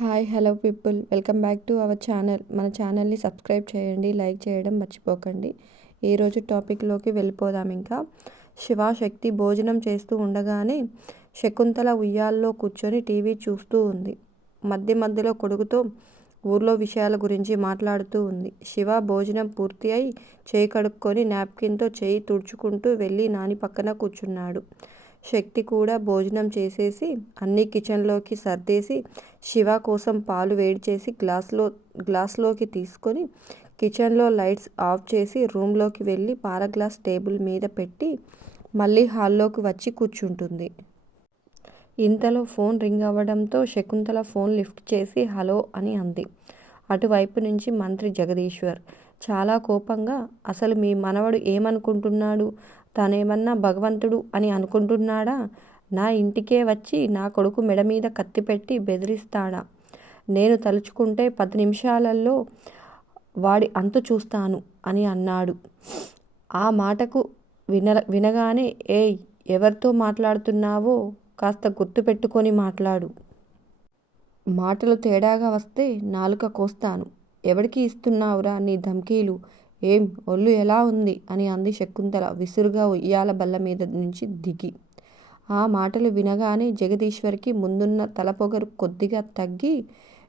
Hi hello people. Welcome back to our channel. మన ఛానల్ని subscribe చేయండి లైక్ చేయడం మర్చిపోకండి. ఈరోజు టాపిక్లోకి వెళ్ళిపోదాం ఇంకా. శివాశక్తి భోజనం చేస్తూ ఉండగానే శకుంతల ఉయ్యాల్లో కూర్చొని టీవీ చూస్తూ ఉంది. మధ్య మధ్యలో కొడుకుతో ఊర్లో విషయాల గురించి మాట్లాడుతూ ఉంది. శివ భోజనం పూర్తి అయి చేయి కడుక్కొని నాప్కిన్తో చేయి తుడుచుకుంటూ వెళ్ళి నాని పక్కన కూర్చున్నాడు. శక్తి కూడా భోజనం చేసేసి అన్నీ కిచెన్లోకి సర్దేసి శివ కోసం పాలు వేడి చేసి గ్లాస్లో గ్లాస్లోకి తీసుకొని కిచెన్లో లైట్స్ ఆఫ్ చేసి రూమ్లోకి వెళ్ళి పాల గ్లాస్ టేబుల్ మీద పెట్టి మళ్ళీ హాల్లోకి వచ్చి కూర్చుంటుంది. ఇంతలో ఫోన్ రింగ్ అవ్వడంతో శకుంతల ఫోన్ లిఫ్ట్ చేసి హలో అని అంది. అటువైపు నుంచి మంత్రి జగదీశ్వర్ చాలా కోపంగా అసలు మీ మనవడు ఏమనుకుంటున్నాడు? తనేమన్నా భగవంతుడు అని అనుకుంటున్నాడా? నా ఇంటికే వచ్చి నా కొడుకు మెడ మీద కత్తి పెట్టి బెదిరిస్తాడా? నేను తలుచుకుంటే పది నిమిషాలలో వాడి అంతు చూస్తాను అని అన్నాడు. ఆ మాటకు విన వినగానే ఏయ్ ఎవరితో మాట్లాడుతున్నావో కాస్త గుర్తుపెట్టుకొని మాట్లాడు. మాటలు తేడాగా వస్తే నాలుక కోస్తాను. ఎవడికి ఇస్తున్నావురా నీ ధమ్కీలు? ఏం? ఒళ్ళు ఎలా ఉంది? అని అంది శకుంతల విసురుగా ఉయ్యాల బల్ల మీద నుంచి దిగి. ఆ మాటలు వినగానే జగదీశ్వరికి ముందున్న తలపొగరు కొద్దిగా తగ్గి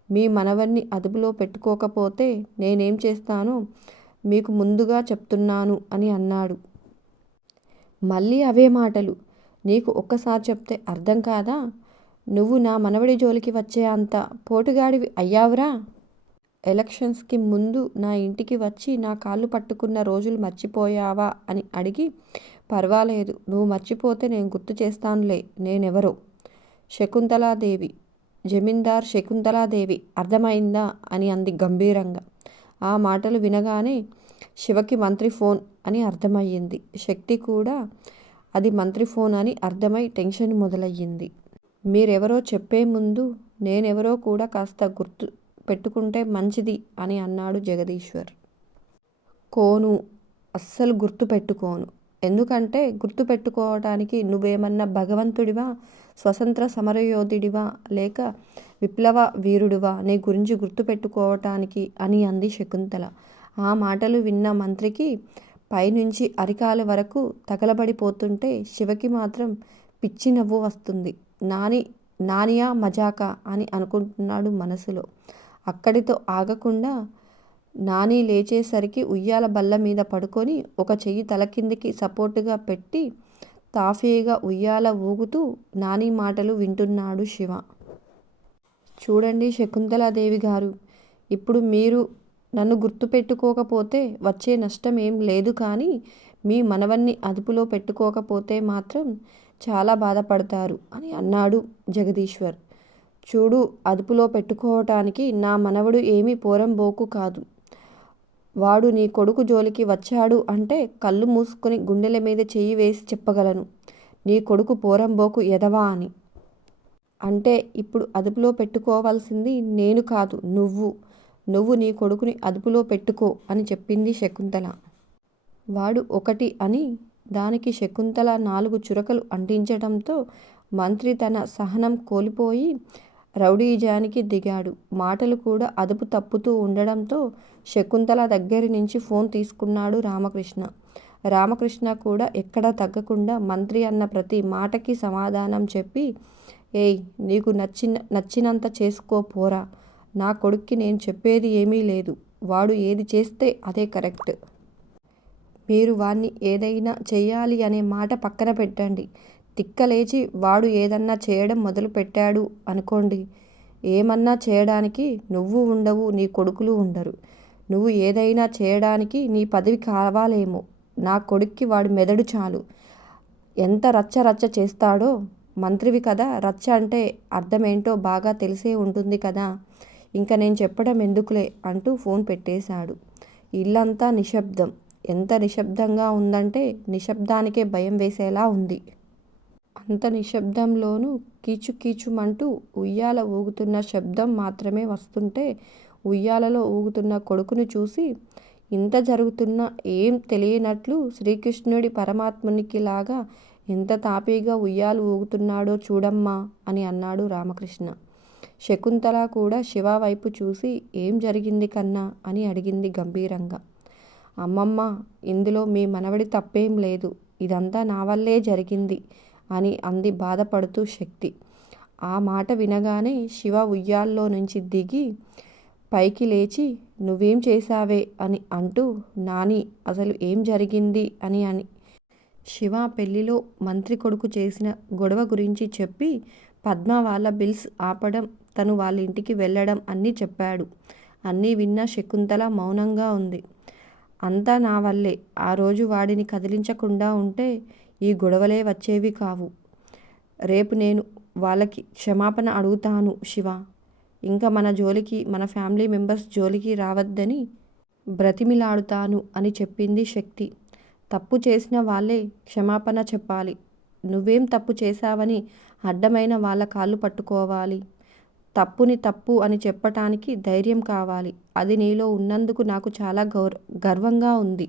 మీ మనవన్ని అదుపులో పెట్టుకోకపోతే నేనేం చేస్తాను? మీకు ముందుగా చెప్తున్నాను అని అన్నాడు. మళ్ళీ అవే మాటలు. నీకు ఒక్కసారి చెప్తే అర్థం కాదా? నువ్వు నా మనవడి జోలికి వచ్చే అంత పోటుగాడివి అయ్యావురా? ఎలక్షన్స్కి ముందు నా ఇంటికి వచ్చి నా కాళ్ళు పట్టుకున్న రోజులు మర్చిపోయావా అని అడిగి పర్వాలేదు నువ్వు మర్చిపోతే నేను గుర్తు చేస్తానులే నేనెవరో. శకుంతలాదేవి జమీందార్ శకుంతలాదేవి అర్థమైందా? అని అంది గంభీరంగా. ఆ మాటలు వినగానే శివకి మంత్రి ఫోన్ అని అర్థమయ్యింది. శక్తి కూడా అది మంత్రి ఫోన్ అని అర్థమై టెన్షన్ మొదలయ్యింది. మీరెవరో చెప్పే ముందు నేనెవరో కూడా కాస్త గుర్తు పెట్టుకుంటే మంచిది అని అన్నాడు జగదీశ్వర్. కోను అస్సలు గుర్తు పెట్టుకోను. ఎందుకంటే గుర్తు పెట్టుకోవటానికి నువ్వేమన్నా భగవంతుడివా స్వతంత్ర సమరయోధుడివా లేక విప్లవ వీరుడివా నీ గురించి గుర్తు పెట్టుకోవటానికి అని అంది శకుంతల. ఆ మాటలు విన్న మంత్రికి పైనుంచి అరికాల వరకు తగలబడిపోతుంటే శివకి మాత్రం పిచ్చి నవ్వు వస్తుంది. నాని నానియా మజాకా అని అనుకుంటున్నాడు మనసులో. అక్కడితో ఆగకుండా నాని లేచేసరికి ఉయ్యాల బల్ల మీద పడుకొని ఒక చెయ్యి తల కిందికి సపోర్టుగా పెట్టి తాఫీగా ఉయ్యాల ఊగుతూ నాని మాటలు వింటున్నాడు శివ. చూడండి శకుంతలాదేవి గారు ఇప్పుడు మీరు నన్ను గుర్తుపెట్టుకోకపోతే వచ్చే నష్టం ఏం లేదు కానీ మీ మనవన్ని అదుపులో పెట్టుకోకపోతే మాత్రం చాలా బాధపడతారు అని అన్నాడు జగదీశ్వర్. చూడు అదుపులో పెట్టుకోవటానికి నా మనవడు ఏమీ పోరంబోకు కాదు. వాడు నీ కొడుకు జోలికి వచ్చాడు అంటే కళ్ళు మూసుకొని గుండెల మీద చెయ్యి వేసి చెప్పగలను. నీ కొడుకు పోరంబోకు ఎదవా అని. అంటే ఇప్పుడు అదుపులో పెట్టుకోవాల్సింది నేను కాదు నువ్వు. నువ్వు నీ కొడుకుని అదుపులో పెట్టుకో అని చెప్పింది శకుంతల. వాడు ఒకటి అని దానికి శకుంతల నాలుగు చురకలు అంటించడంతో మంత్రి తన సహనం కోల్పోయి రౌడీజానికి దిగాడు. మాటలు కూడా అదుపు తప్పుతూ ఉండడంతో శకుంతల దగ్గరి నుంచి ఫోన్ తీసుకున్నాడు రామకృష్ణ. రామకృష్ణ కూడా ఎక్కడా తగ్గకుండా మంత్రి అన్న ప్రతి మాటకి సమాధానం చెప్పి ఏయ్ నీకు నచ్చిన నచ్చినంత చేసుకో పోరా. నా కొడుక్కి నేను చెప్పేది ఏమీ లేదు. వాడు ఏది చేస్తే అదే కరెక్ట్. మీరు వాణ్ణి ఏదైనా చేయాలి అనే మాట పక్కన పెట్టండి. తిక్కలేచి వాడు ఏదన్నా చేయడం మొదలు పెట్టాడు అనుకోండి. ఏమన్నా చేయడానికి నువ్వు ఉండవు నీ కొడుకులు ఉండరు. నువ్వు ఏదైనా చేయడానికి నీ పదవి కావాలేమో. నా కొడుక్కి వాడి మెదడు చాలు. ఎంత రచ్చ రచ్చ చేస్తాడో. మంత్రివి కదా రచ్చ అంటే అర్థమేంటో బాగా తెలిసే ఉంటుంది కదా. ఇంకా నేను చెప్పడం ఎందుకులే అంటూ ఫోన్ పెట్టేశాడు. ఇల్లంతా నిశ్శబ్దం. ఎంత నిశ్శబ్దంగా ఉందంటే నిశ్శబ్దానికే భయం వేసేలా ఉంది. అంత నిశ్శబ్దంలోనూ కీచు కీచుమంటూ ఉయ్యాల ఊగుతున్న శబ్దం మాత్రమే వస్తుంటే ఉయ్యాలలో ఊగుతున్న కొడుకును చూసి ఇంత జరుగుతున్నా ఏం తెలియనట్లు శ్రీకృష్ణుడి పరమాత్మునికి లాగా ఎంత తాపీగా ఉయ్యాలు ఊగుతున్నాడో చూడమ్మా అని అన్నాడు రామకృష్ణ శకుంతల కూడా శివ వైపు చూసి ఏం జరిగింది కన్నా అని అడిగింది గంభీరంగా. అమ్మమ్మ ఇందులో మీ మనవడి తప్పేం లేదు. ఇదంతా నా వల్లే జరిగింది అని అంది బాధపడుతూ శక్తి. ఆ మాట వినగానే శివ ఉయ్యాల్లో నుంచి దిగి పైకి లేచి నువ్వేం చేశావే అని అంటూ నాని అసలు ఏం జరిగింది అని అని శివ పెళ్ళిలో మంత్రి కొడుకు చేసిన గొడవ గురించి చెప్పి పద్మ వాళ్ళ బిల్స్ ఆపడం తను వాళ్ళ ఇంటికి వెళ్ళడం అన్నీ చెప్పాడు. అన్నీ విన్న శకుంతల మౌనంగా ఉంది. అంతా నా వల్లే ఆ రోజు వాడిని కదిలించకుండా ఉంటే ఈ గొడవలే వచ్చేవి కావు. రేపు నేను వాళ్ళకి క్షమాపణ అడుగుతాను శివ. ఇంకా మన జోలికి మన ఫ్యామిలీ మెంబర్స్ జోలికి రావద్దని బ్రతిమిలాడుతాను అని చెప్పింది శక్తి. తప్పు చేసిన వాళ్ళే క్షమాపణ చెప్పాలి. నువ్వేం తప్పు చేశావని అడ్డమైన వాళ్ళ కాళ్ళు పట్టుకోవాలి. తప్పుని తప్పు అని చెప్పటానికి ధైర్యం కావాలి. అది నీలో ఉన్నందుకు నాకు చాలా గౌర గర్వంగా ఉంది.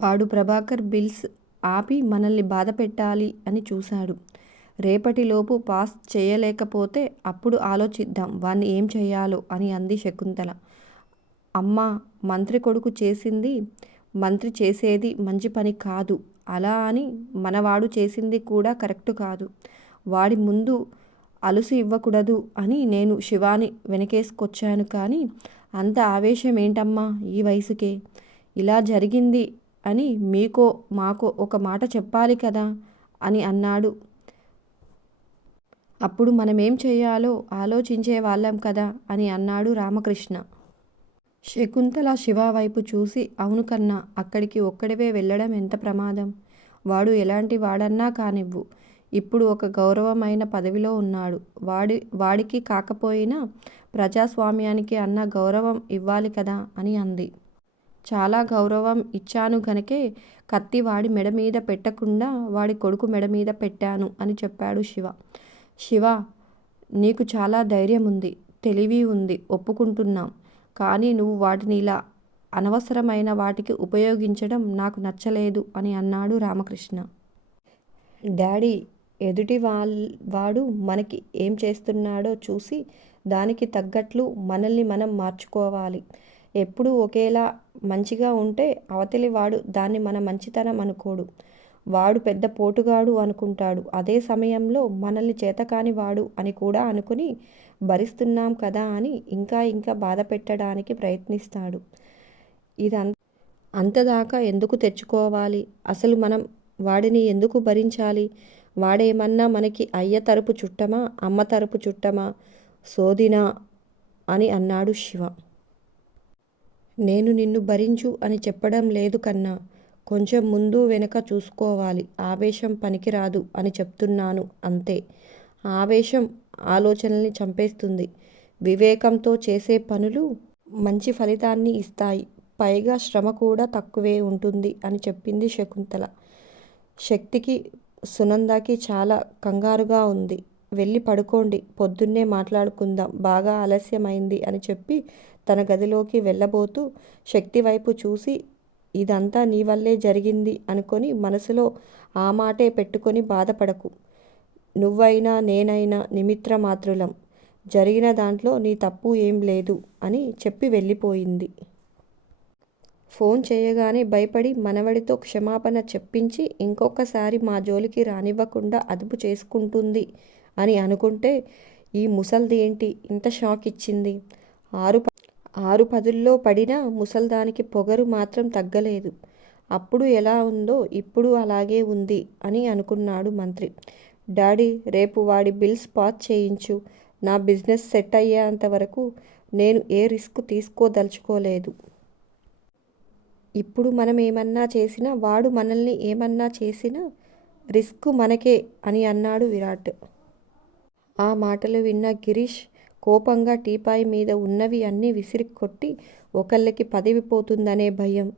వాడు ప్రభాకర్ బిల్స్ ఆపి మనల్ని బాధపెట్టాలి అని చూశాడు. రేపటిలోపు పాస్ చేయలేకపోతే అప్పుడు ఆలోచిద్దాం వాణ్ణి ఏం చేయాలో అని అంది శకుంతల. అమ్మ మంత్రి కొడుకు చేసింది మంత్రి చేసేది మంచి పని కాదు. అలా అని మనవాడు చేసింది కూడా కరెక్టు కాదు. వాడి ముందు అలుసు ఇవ్వకూడదు అని నేను శివాని వెనకేసుకొచ్చాను కానీ అంత ఆవేశం ఏంటమ్మా ఈ వయసుకే. ఇలా జరిగింది అని మీకో మాకో ఒక మాట చెప్పాలి కదా అని అన్నాడు. అప్పుడు మనమేం ఆలోచించే వాళ్ళం కదా అని అన్నాడు రామకృష్ణ. శకుంతల శివ వైపు చూసి అవును కన్నా అక్కడికి ఒక్కడివే వెళ్ళడం ఎంత ప్రమాదం. వాడు ఎలాంటి వాడన్నా కానివ్వు. ఇప్పుడు ఒక గౌరవమైన పదవిలో ఉన్నాడు. వాడి వాడికి కాకపోయినా ప్రజాస్వామ్యానికి అన్న గౌరవం ఇవ్వాలి కదా అని అంది. చాలా గౌరవం ఇచ్చాను గనకే కత్తి వాడి మెడ మీద పెట్టకుండా వాడి కొడుకు మెడ మీద పెట్టాను అని చెప్పాడు శివ. శివ నీకు చాలా ధైర్యం ఉంది తెలివి ఉంది ఒప్పుకుంటున్నాం. కానీ నువ్వు వాటిని ఇలా అనవసరమైన వాటికి ఉపయోగించడం నాకు నచ్చలేదు అని అన్నాడు రామకృష్ణ. డాడీ ఎదుటి వాడు మనకి ఏం చేస్తున్నాడో చూసి దానికి తగ్గట్లు మనల్ని మనం మార్చుకోవాలి. ఎప్పుడూ ఒకేలా మంచిగా ఉంటే అవతలి వాడు దాన్ని మన మంచితనం అనుకోడు. వాడు పెద్ద పోటుగాడు అనుకుంటాడు. అదే సమయంలో మనల్ని చేతకాని వాడు అని కూడా అనుకుని భరిస్తున్నాం కదా అని ఇంకా ఇంకా బాధపెట్టడానికి ప్రయత్నిస్తాడు. ఇదంతా అంతదాకా ఎందుకు తెచ్చుకోవాలి. అసలు మనం వాడిని ఎందుకు భరించాలి. వాడేమన్నా మనకి అయ్య తరపు చుట్టమా అమ్మ తరపు చుట్టమా సోదినా అని అన్నాడు శివ. నేను నిన్ను భరించు అని చెప్పడం లేదు కన్నా. కొంచెం ముందు వెనక చూసుకోవాలి. ఆవేశం పనికిరాదు అని చెప్తున్నాను అంతే. ఆవేశం ఆలోచనల్ని చంపేస్తుంది. వివేకంతో చేసే పనులు మంచి ఫలితాన్ని ఇస్తాయి. పైగా శ్రమ కూడా తక్కువే ఉంటుంది అని చెప్పింది శకుంతల. శక్తికి సునందాకి చాలా కంగారుగా ఉంది. వెళ్ళి పడుకోండి. పొద్దున్నే మాట్లాడుకుందాం. బాగా ఆలస్యమైంది అని చెప్పి తన గదిలోకి వెళ్ళబోతూ శక్తి వైపు చూసి ఇదంతా నీ వల్లే జరిగింది అనుకొని మనసులో ఆ మాటే పెట్టుకొని బాధపడకు. నువ్వైనా నేనైనా నిమిత్రమాతృలం జరిగిన దాంట్లో నీ తప్పు ఏం లేదు అని చెప్పి వెళ్ళిపోయింది. ఫోన్ చేయగానే భయపడి మనవడితో క్షమాపణ చెప్పించి ఇంకొకసారి మా జోలికి రానివ్వకుండా అదుపు చేసుకుంటుంది అని అనుకుంటే ఈ ముసల్ది ఏంటి ఇంత షాక్ ఇచ్చింది. ఆరు ఆరు పదుల్లో పడినా ముసల్దానికి పొగరు మాత్రం తగ్గలేదు. అప్పుడు ఎలా ఉందో ఇప్పుడు అలాగే ఉంది అని అనుకున్నాడు మంత్రి. డాడీ రేపు వాడి బిల్స్ పాస్ చేయించు. నా బిజినెస్ సెట్ అయ్యేంతవరకు నేను ఏ రిస్క్ తీసుకోదలుచుకోలేదు ఇప్పుడు మనం ఏమన్నా చేసినా వాడు మనల్ని ఏమన్నా చేసినా రిస్క్ మనకే అని అన్నాడు విరాట్. ఆ మాటలు విన్న గిరీష్ కోపంగా టీపాయ్ మీద ఉన్నవి అన్నీ విసిరికొట్టి ఒకళ్ళకి పదవి పోతుందనే భయం,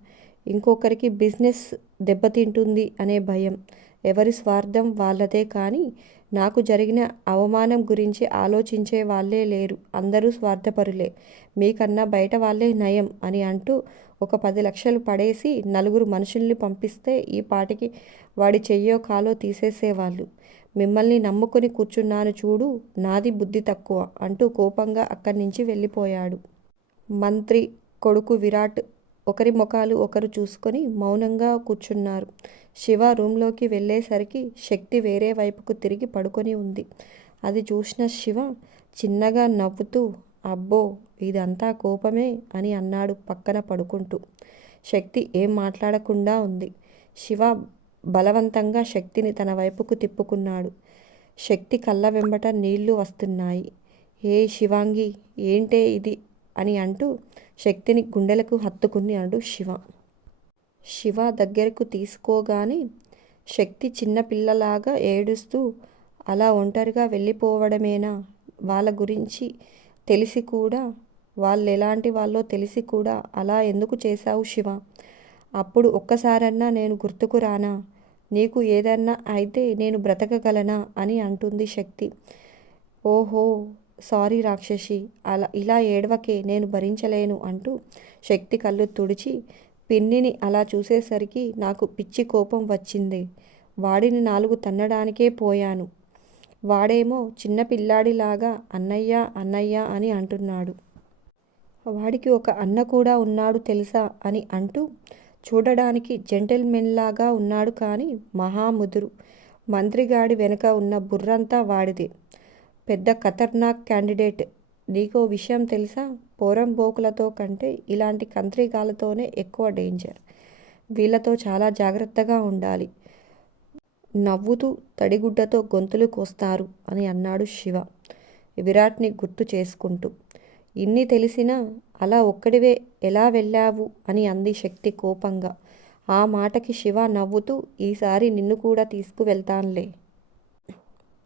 ఇంకొకరికి బిజినెస్ దెబ్బతింటుంది అనే భయం. ఎవరి స్వార్థం వాళ్ళదే కానీ నాకు జరిగిన అవమానం గురించి ఆలోచించే వాళ్ళే లేరు. అందరూ స్వార్థపరులే. మీకన్నా బయట వాళ్ళే నయం అని అంటూ ఒక పది లక్షలు పడేసి నలుగురు మనుషుల్ని పంపిస్తే ఈ పాటికి వాడి చెయ్యో కాలో తీసేసేవాళ్ళు. మిమ్మల్ని నమ్ముకుని కూర్చున్నాను చూడు నాది బుద్ధి తక్కువ అంటూ కోపంగా అక్కడి నుంచి వెళ్ళిపోయాడు. మంత్రి కొడుకు విరాట్ ఒకరి ముఖాలు ఒకరు చూసుకొని మౌనంగా కూర్చున్నారు. శివ రూంలోకి వెళ్ళేసరికి శక్తి వేరే వైపుకు తిరిగి పడుకొని ఉంది. అది చూసిన శివ చిన్నగా నవ్వుతూ అబ్బో ఇదంతా కోపమే అని అన్నాడు పక్కన పడుకుంటూ. శక్తి ఏం మాట్లాడకుండా ఉంది. శివ బలవంతంగా శక్తిని తన వైపుకు తిప్పుకున్నాడు. శక్తి కళ్ళ వెంబట నీళ్ళు వస్తున్నాయి. ఏ శివాంగి ఏంటే ఇది అని అంటూ శక్తిని గుండెలకు హత్తుకున్నాడు శివ. శివ దగ్గరకు తీసుకోగానే శక్తి చిన్నపిల్లలాగా ఏడుస్తూ అలా ఒంటరిగా వెళ్ళిపోవడమేనా? వాళ్ళ గురించి తెలిసి కూడా వాళ్ళు ఎలాంటి వాళ్ళో తెలిసి కూడా అలా ఎందుకు చేశావు శివ? అప్పుడు ఒక్కసారన్నా నేను గుర్తుకు రానా? నీకు ఏదన్నా అయితే నేను బ్రతకగలనా అని అంటుంది శక్తి. ఓహో సారీ రాక్షసి అలా ఇలా ఏడవకే నేను భరించలేను అంటూ శక్తి కళ్ళు తుడిచి పిన్నిని అలా చూసేసరికి నాకు పిచ్చి కోపం వచ్చింది. వాడిని నాలుగు తన్నడానికే పోయాను. వాడేమో చిన్న పిల్లాడిలాగా అన్నయ్య అన్నయ్య అని అంటున్నాడు. వాడికి ఒక అన్న కూడా ఉన్నాడు తెలుసా అని అంటూ చూడడానికి జెంటిల్మెన్లాగా ఉన్నాడు కానీ మహాముదురు. మంత్రిగాడి వెనుక ఉన్న బుర్రంతా వాడిదే. పెద్ద ఖతర్నాక్ క్యాండిడేట్. నీకో విషయం తెలుసా? పోరంబోకులతో కంటే ఇలాంటి కంత్రిగాలతోనే ఎక్కువ డేంజర్. వీళ్ళతో చాలా జాగ్రత్తగా ఉండాలి. నవ్వుతూ తడిగుడ్డతో గొంతులు కోస్తారు అని అన్నాడు శివ. విరాట్ని గుర్తు చేసుకుంటూ. ఇన్ని తెలిసినా అలా ఒక్కడివే ఎలా వెళ్ళావు? అని అంది శక్తి కోపంగా. ఆ మాటకి శివ నవ్వుతూ ఈసారి నిన్ను కూడా తీసుకువెళ్తానులే.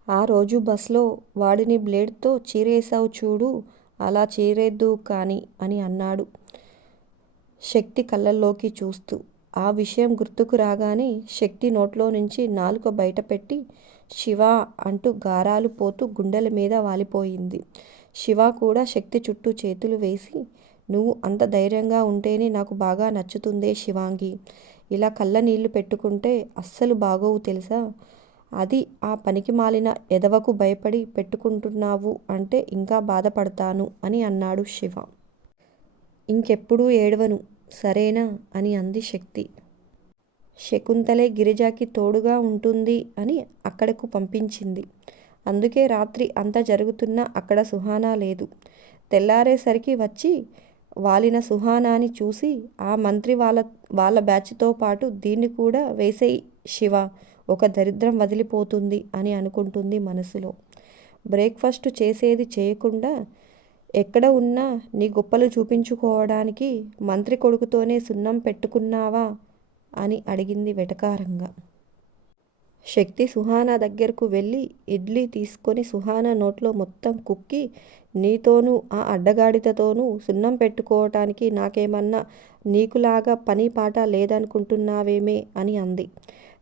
ఆ రోజు బస్లో వాడిని బ్లేడ్తో చీరేసావు చూడు అలా చీరేద్దు కానీ అని అన్నాడు శక్తి కళ్ళల్లోకి చూస్తూ. ఆ విషయం గుర్తుకు రాగానే శక్తి నోట్లో నుంచి నాలుక బయటపెట్టి శివ అంటూ గారాలు పోతూ గుండెల మీద వాలిపోయింది. శివ కూడా శక్తి చుట్టూ చేతులు వేసి నువ్వు అంత ధైర్యంగా ఉంటేనే నాకు బాగా నచ్చుతుందే శివాంగి. ఇలా కళ్ళ నీళ్ళు పెట్టుకుంటే అస్సలు బాగోవు తెలుసా? అది ఆ పనికి మాలిన ఎదవకు భయపడి పెట్టుకుంటున్నావు అంటే ఇంకా బాధపడతాను అని అన్నాడు శివ. ఇంకెప్పుడూ ఏడవను సరేనా? అని అంది శక్తి. శకుంతలే గిరిజాకి తోడుగా ఉంటుంది అని అక్కడకు పంపించింది. అందుకే రాత్రి అంత జరుగుతున్నా అక్కడ సుహానా లేదు. తెల్లారేసరికి వచ్చి వాలిన సుహానాని చూసి ఆ మంత్రి వాళ్ళ వాళ్ళ బ్యాచ్తో పాటు దీన్ని కూడా వేసేయి శివ ఒక దరిద్రం వదిలిపోతుంది అని అనుకుంటుంది మనసులో. బ్రేక్ఫాస్ట్ చేసేది చేయకుండా ఎక్కడ ఉన్నా నీ గొప్పలు చూపించుకోవడానికి మంత్రి కొడుకుతోనే సున్నం పెట్టుకున్నావా అని అడిగింది వెటకారంగా. శక్తి సుహానా దగ్గరకు వెళ్ళి ఇడ్లీ తీసుకొని సుహానా నోట్లో మొత్తం కుక్కి నీతోనూ ఆ అడ్డగాడితతోనూ సున్నం పెట్టుకోవటానికి నాకేమన్నా నీకులాగా పని పాట లేదనుకుంటున్నావేమే అని అంది.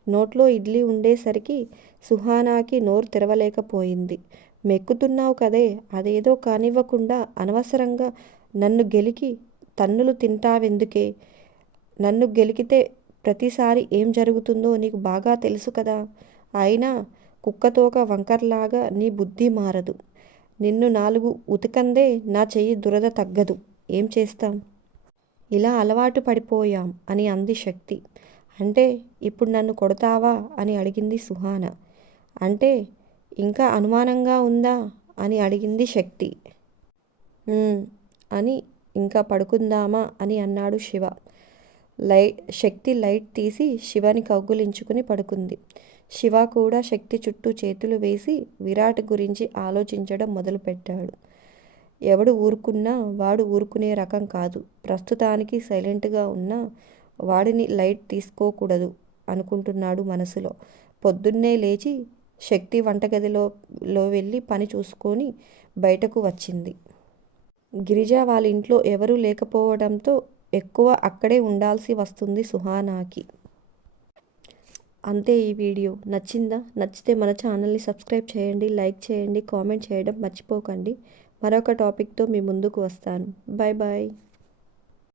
నోట్లో ఇడ్లీ ఉండేసరికి సుహానాకి నోరు తెరవలేకపోయింది. మెక్కుతున్నావు కదే అదేదో కానివ్వకుండా అనవసరంగా నన్ను గెలికి తన్నులు తింటావెందుకే? నన్ను గెలికితే ప్రతిసారి ఏం జరుగుతుందో నీకు బాగా తెలుసు కదా. అయినా కుక్కతోక వంకర్లాగా నీ బుద్ధి మారదు. నిన్ను నాలుగు ఉతకందే నా చెయ్యి దురద తగ్గదు. ఏం చేస్తాం? ఇలా అలవాటు పడిపోయాం అని అంది శక్తి. అంటే ఇప్పుడు నన్ను కొడతావా అని అడిగింది సుహాన. అంటే ఇంకా అనుమానంగా ఉందా అని అడిగింది శక్తి. అని ఇంకా పడుకుందామా అని అన్నాడు శివ. లై శక్తి లైట్ తీసి శివని కౌగులించుకుని పడుకుంది. శివ కూడా శక్తి చుట్టూ చేతులు వేసి విరాట్ గురించి ఆలోచించడం మొదలుపెట్టాడు. ఎవడు ఊరుకున్నా వాడు ఊరుకునే రకం కాదు. ప్రస్తుతానికి సైలెంట్గా ఉన్న వాడిని లైట్ తీసుకోకూడదు అనుకుంటున్నాడు మనసులో. పొద్దున్నే లేచి శక్తి వంటగదిలో లో వెళ్ళి పని చూసుకొని బయటకు వచ్చింది. గిరిజ వాళ్ళ ఇంట్లో ఎవరూ లేకపోవడంతో ఎక్కువ అక్కడే ఉండాల్సి వస్తుంది సుహానాకి. అంతే ఈ వీడియో. నచ్చిందా? నచ్చితే మన ఛానల్ని సబ్స్క్రైబ్ చేయండి లైక్ చేయండి కామెంట్ చేయడం మర్చిపోకండి. మరొక టాపిక్తో మీ ముందుకు వస్తాను. Bye bye